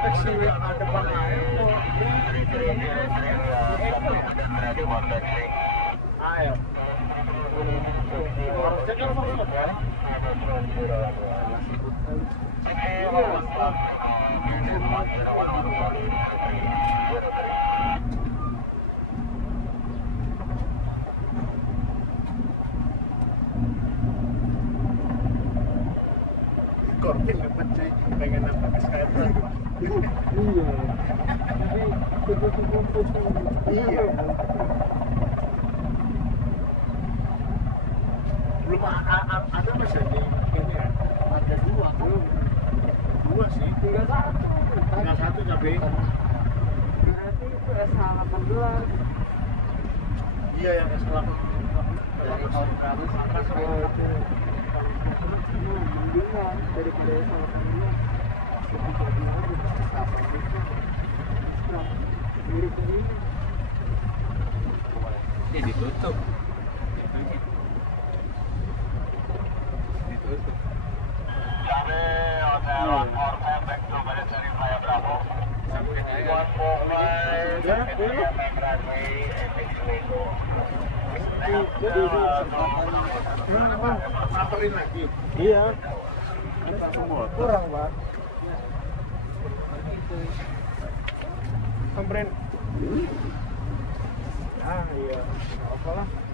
taksi ada bang ayo harusnya kan langsung ya Korpin ngebet cuy, pengen nampak SKT. Iya. Jadi kumpul-kumpul. Iya. Belum ada masih di ini ya. Ada dua belum. Dua sih. Tinggal satu cabe. Berarti itu SH18. Iya yang SH18. Mendingan daripada salah satunya lebih jadi lagi apa itu mirip ini ya ditutup Cabe hotel Ormen back to Bandara Raya Bravo. Samperin lagi. iya Kurang, Pak. Samperin. Ah, iya. Apalah.